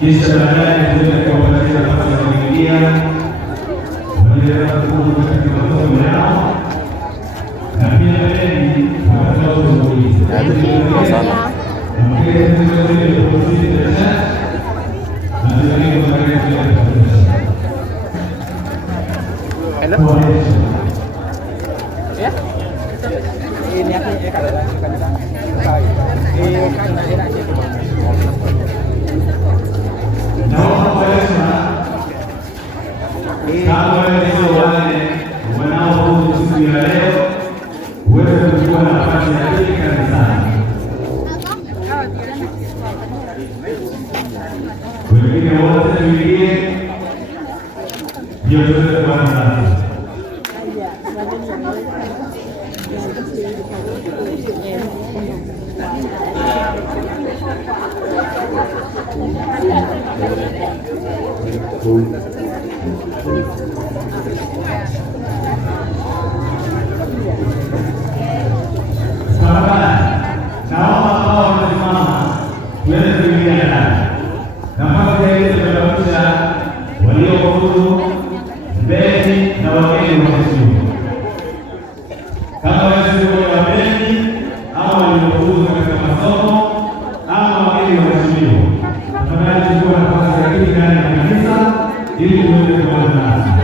Kisha baadaye tunapatia nafasi ya kuingia katika masomo yao na pia wengi watatoa uzoefu sana. Kama wewe sio wale wanaohusu siku ya leo, uweze kuchukua nafasi ya pili kanisani. Wengine wote tuingie, ndio tuweze kuanza. Ili tuweze kuanza.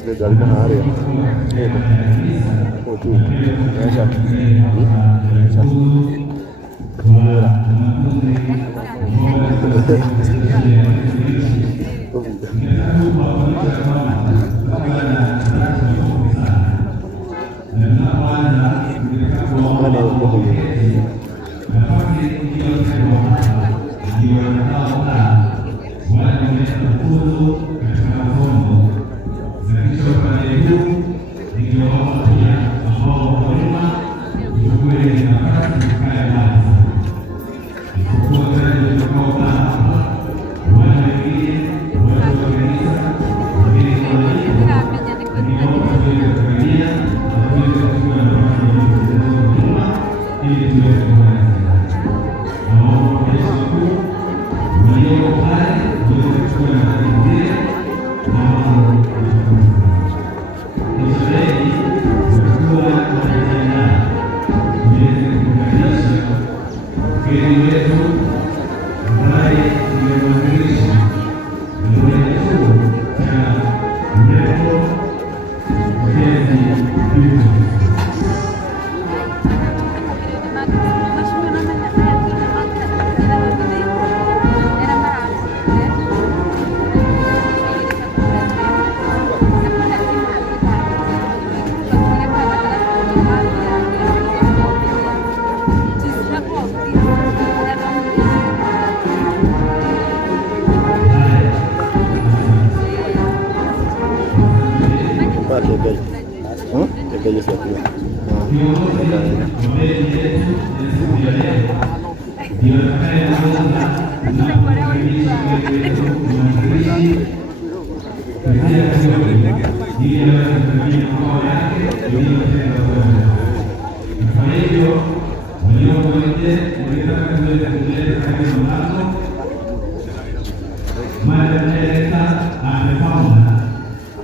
Sudah jalan hari ya. Oh tuh, biasa.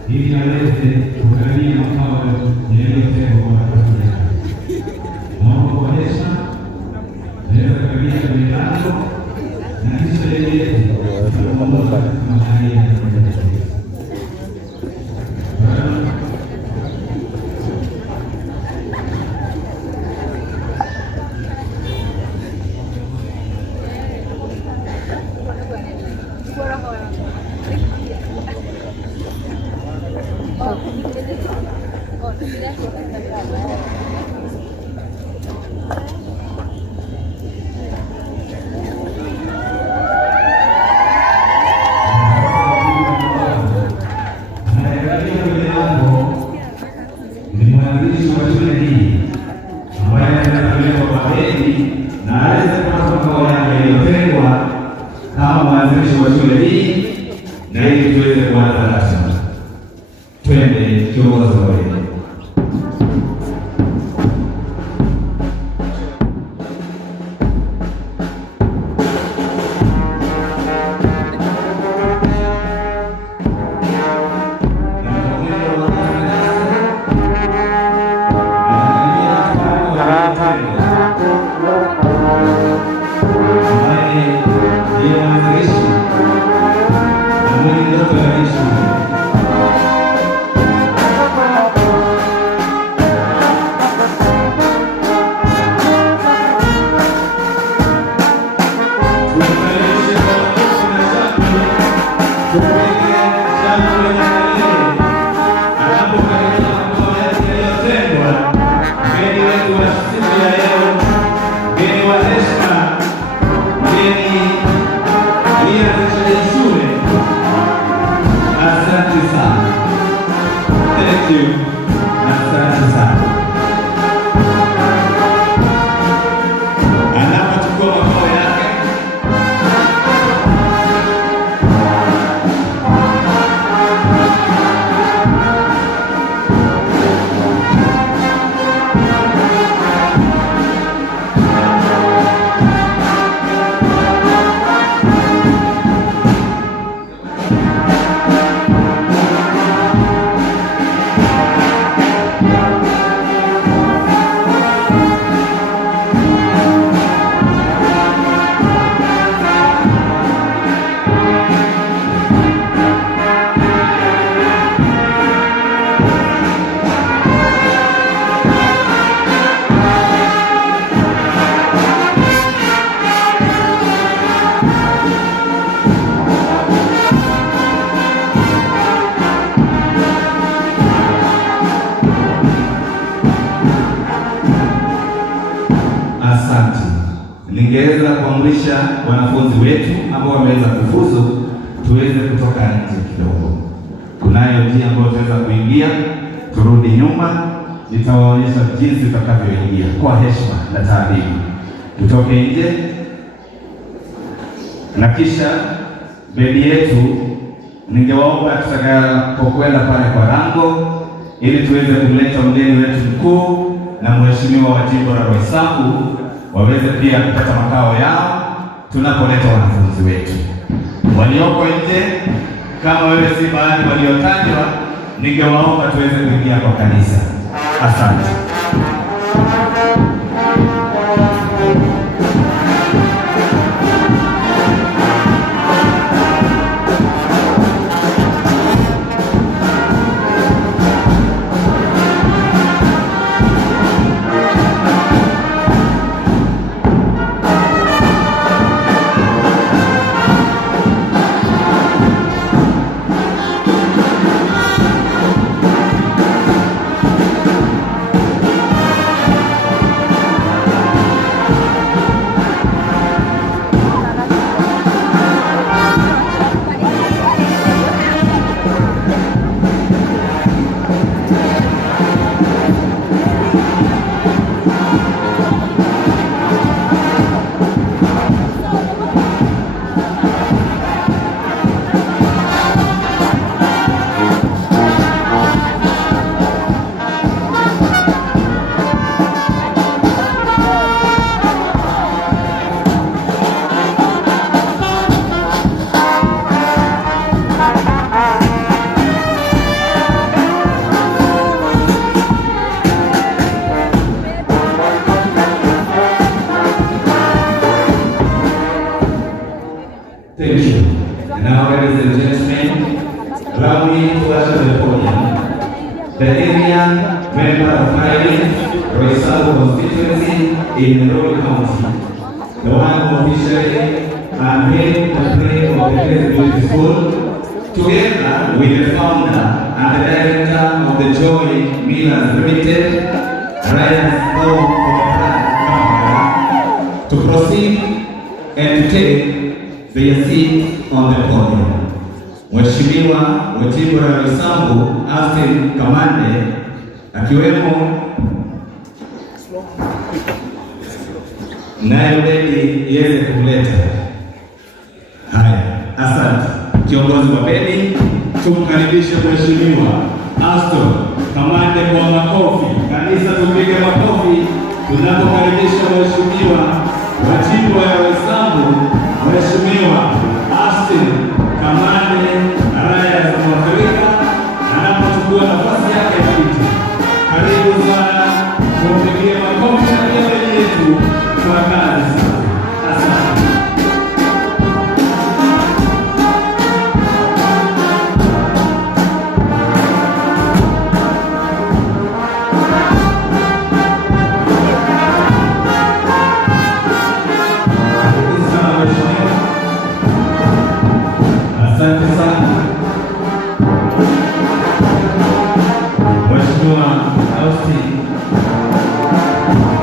ili aweze kukaribia makao yaliyotengwa kwa watu wake. Naomba kwa heshima naweza kukaribia kwenye lango na kisha yetu mwanzilishi wa shule hii ambaye anapelekwa kwa beni na aweze kupata makao yake yaliyotengwa kama mwanzilishi wa shule hii, na ili tuweze kuanza rasmi. Twende kiongozi wa beni. Ningeweza kuamrisha wanafunzi wetu ambao wameweza kufuzu tuweze kutoka nje kidogo. Kunayo njia ambayo tutaweza kuingia, turudi nyuma, nitawaonyesha jinsi tutakavyoingia kwa heshima na taadhima. Tutoke nje na kisha bedi yetu, ningewaomba tutakapokwenda pale kwa lango ili tuweze kumleta mgeni wetu mkuu na mheshimiwa wa jimbo la Roysambu waweze pia kupata makao yao tunapoleta wanafunzi wetu walioko nje. Kama wewe si baadhi waliotajwa, ningewaomba tuweze kuingia kwa kanisa. Asante. member of Parliament, Roysambu constituency in Nairobi County, the one who officially unveiled the frame of the Grace School, together with the founder and the director of the Joy Millers Limited, Ryan Paul, to proceed and to take their seat on the podium. Mheshimiwa Wajibora Roysambu Austin Kamande akiwemo naye bedi yeye kuleta haya. Asante kiongozi wa bedi, tumkaribishe Mheshimiwa Austin Kamande kwa makofi. Kanisa tupige makofi tunapokaribisha Mheshimiwa Wajibora Roysambu, Mheshimiwa Austin Kamande Araya za Mwafrika anapochukua nafasi yake ya kiti. Karibu sana, tumpigie makofi na kelele yetu kwa kazi sana. Asante. Asante sana Mheshimiwa Austin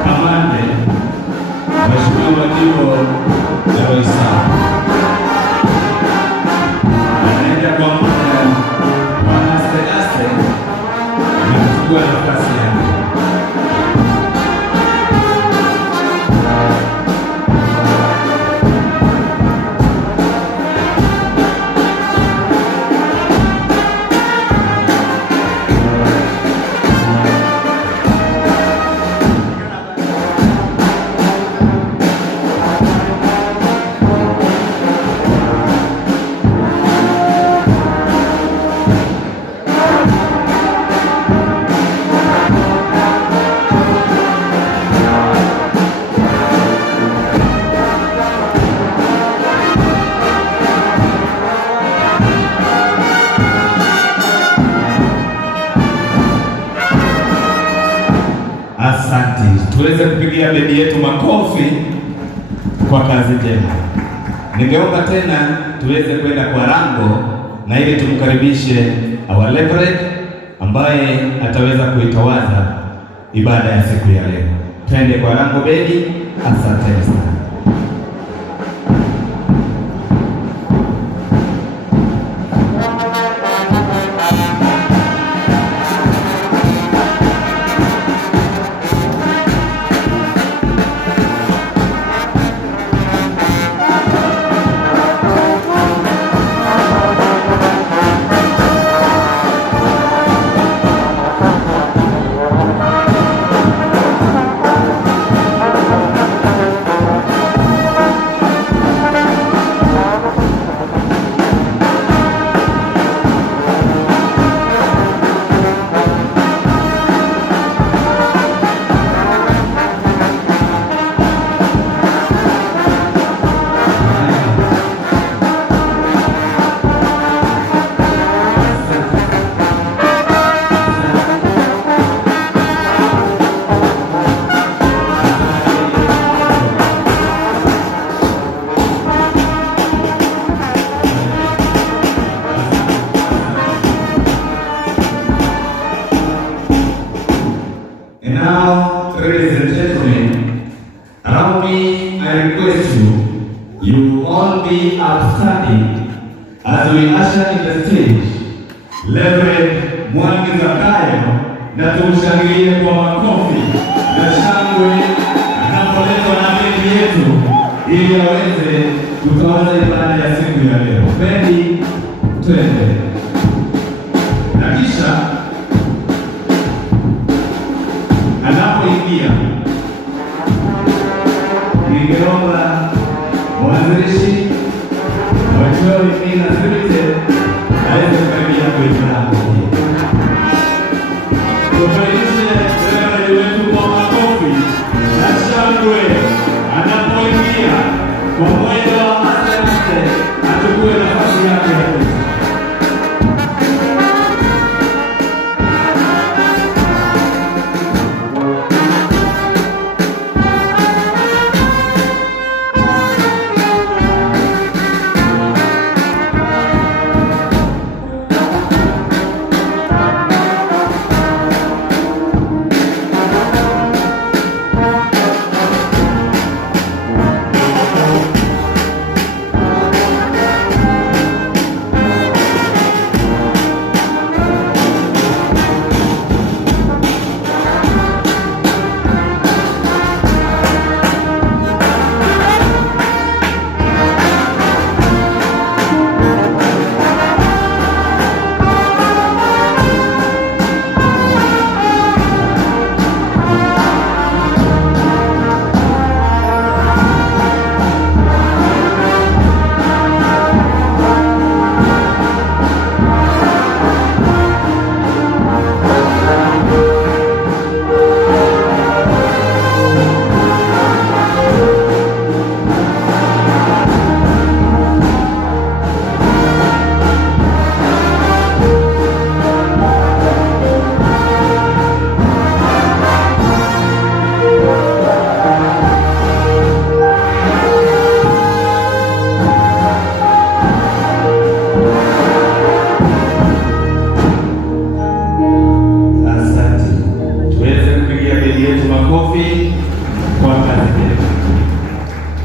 Kamande, Mheshimiwa Wajibora Roysambu anaenda kwa muda wa aste na kuchukua nafasi yake. Asante, tuweze kupigia bedi yetu makofi kwa kazi njema. Ningeomba tena tuweze kwenda kwa rango na ili tumkaribishe our reverend ambaye ataweza kuitawaza ibada ya siku ya leo. Twende kwa rango bedi. Asante sana. And now, ladies and gentlemen, allow me, I request you all be upstanding as we usher in the stage Reverend Mwangi Zakayo, na tumshangilie kwa makofi na shangwe anapoletwa na bendi yetu ili aweze kutoa ibada ya siku ya leo. Bendi, twende. Na kisha anapoingia ningeomba mwanzilishi wa Joy Millers Limited aweze kukaribia kwenye mlango huu. Tukaribishe reverend wetu kwa makofi na shangwe anapoingia kwa mwendo wa aste achukue nafasi yake.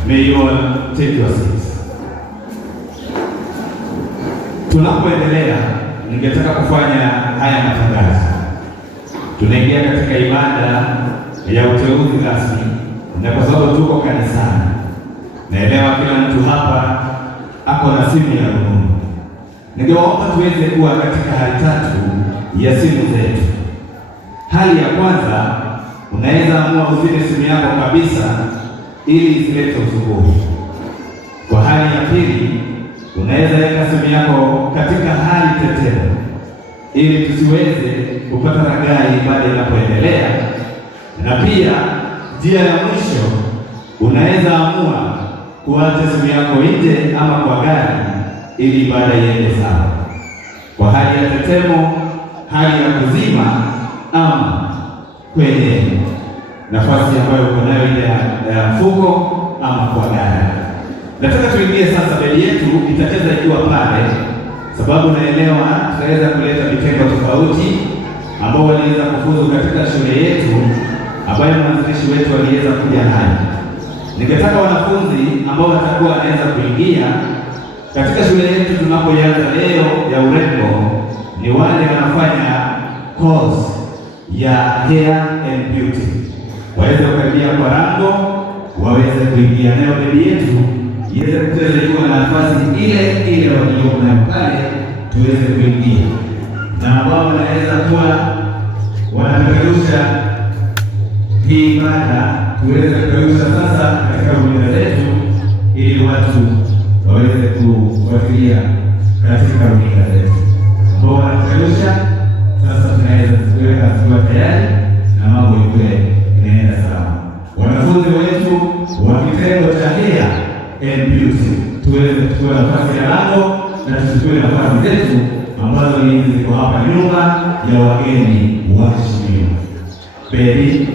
May you all take your seats. Tunapoendelea, ningetaka kufanya haya matangazo. Tunaingia katika ibada ya uteuzi rasmi, na kwa sababu tuko kanisani, naelewa kila mtu hapa ako na simu ya rununu. Ningewaomba tuweze kuwa katika hali tatu ya simu zetu. Hali ya kwanza, unaweza amua uzime simu yako kabisa ili isilete usumbufu. Kwa hali ya pili, unaweza weka simu yako katika hali tetemo ili tusiweze kupata ragai ibada inapoendelea. Na pia njia ya mwisho, unaweza amua kuacha simu yako nje ama kwa gari ili ibada iende sawa. Kwa hali ya tetemo, hali ya kuzima ama kwenye nafasi ambayo uko nayo ile ya mfuko ama kwa gari. Nataka tuingie sasa, bendi yetu itacheza ikiwa pale, sababu naelewa tutaweza kuleta vitengo tofauti ambao waliweza kufuzu katika shule yetu ambayo mwanzilishi wetu aliweza kuja nayo. Ningetaka wanafunzi ambao watakuwa wanaweza kuingia katika shule yetu tunapoanza leo ya urembo ni wale wanafanya course ya hair and beauty, waweze kukaribia kwa rango, waweze kuingia nayo bendi yetu iweze kucheza ikiwa na nafasi ile ile waliokuwa nayo pale, tuweze kuingia na ambao wanaweza kuwa wanapeperusha hii ibada, tuweze kupeperusha sasa katika runinga zetu ili watu waweze kufuatilia katika runinga zetu. Ambao wanapeperusha sasa, tunaweza kuweka zikiwa tayari na mambo yote inaenda sawa. Wanafunzi wetu wa kitengo cha hair and beauty, tuweze kuchukua nafasi ya lango na tuchukue nafasi zetu ambazo hizi ziko hapa nyuma ya wageni waheshimiwa. Baby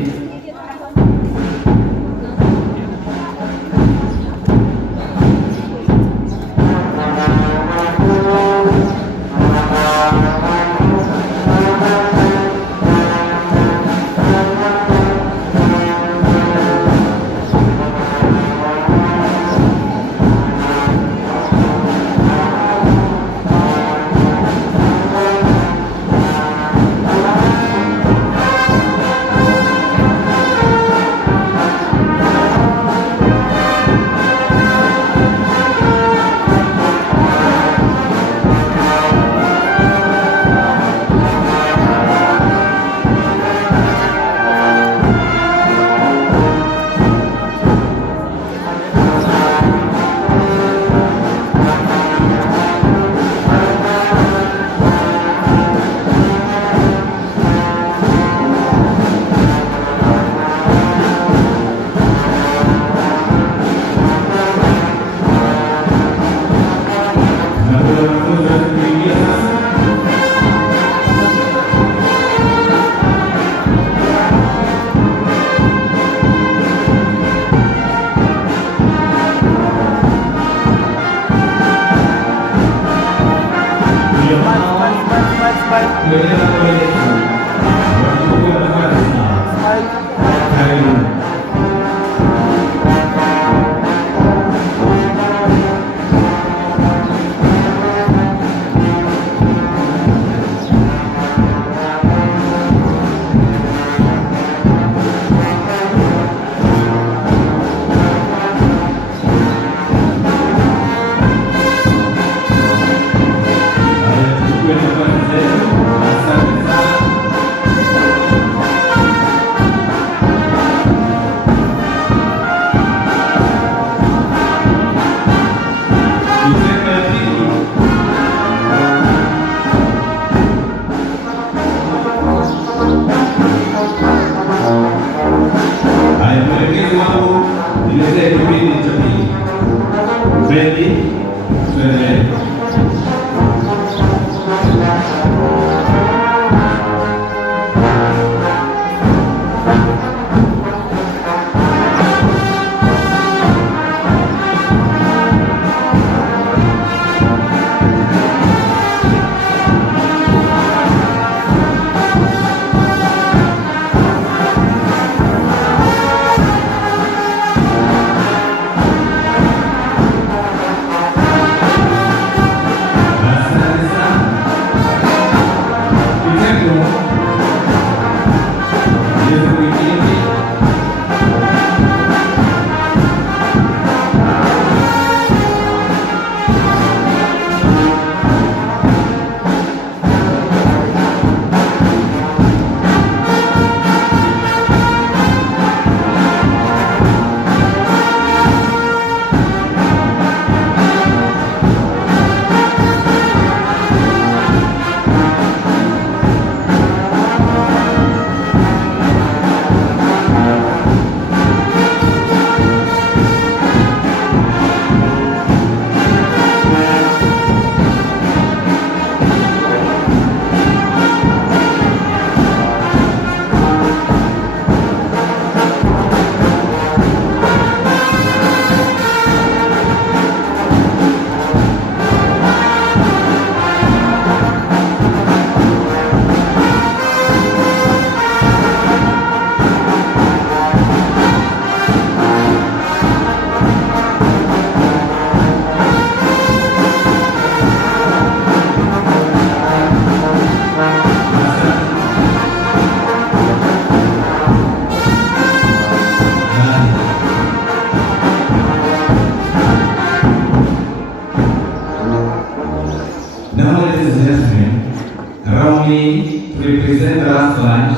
me to represent the last branch,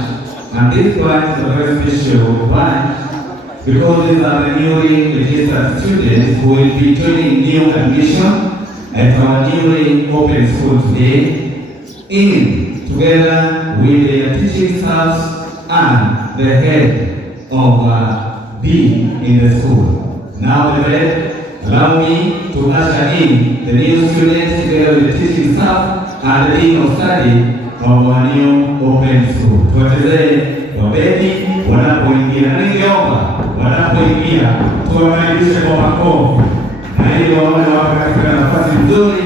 and this branch is a very special branch because these are the newly registered students who will be joining new admission at our newly open school today, together with their teaching staffs and the head of B in the school. Now, allow me to usher in the new students together with the teaching staff and the dean of study of our new open school. Tuwachezee wabedi wanapoingia, na ningeomba wanapoingia tuwakaribishe kwa makofi, na ili waone wako katika nafasi nzuri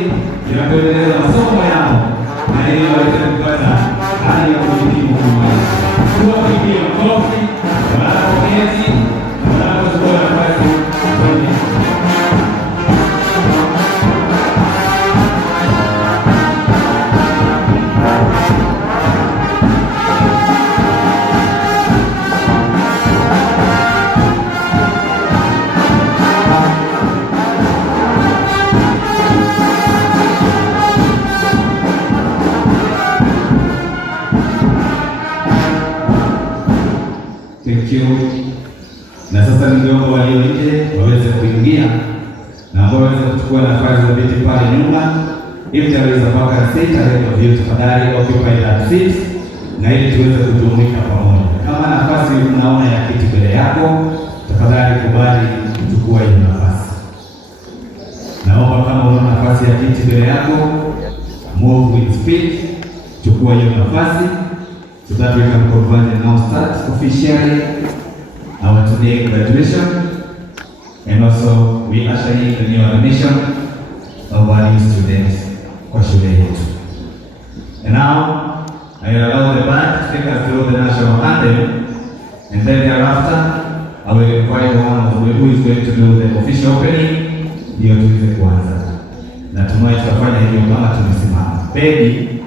ya kuendeleza masomo yao, na ili waweze kupata hali ya kuhitimu kumaliza. Tuwapigie makofi wanapoketi wanapochukua nafasi nzuri. Na sasa ningeomba walio nje waweze kuingia na ambao waweze kuchukua nafasi za viti pale nyuma. If there is a vacancy, ahead of you, tafadhali occupy that seat na ili tuweze kujumuika pamoja. Kama nafasi unaona ya kiti mbele yako, tafadhali kubali kuchukua hiyo nafasi. Naomba kama unaona nafasi ya kiti mbele yako, move with speed, chukua hiyo nafasi so that we can convert and now start officially our today graduation, and also we usher in the new admission of our new students kwa shule yetu. And now I will allow the band to take us through the national anthem, and then thereafter I will invite one who is going to do the official opening ndio tuweze kuanza. Natumai tutafanya hivyo kama tumesimama. Baby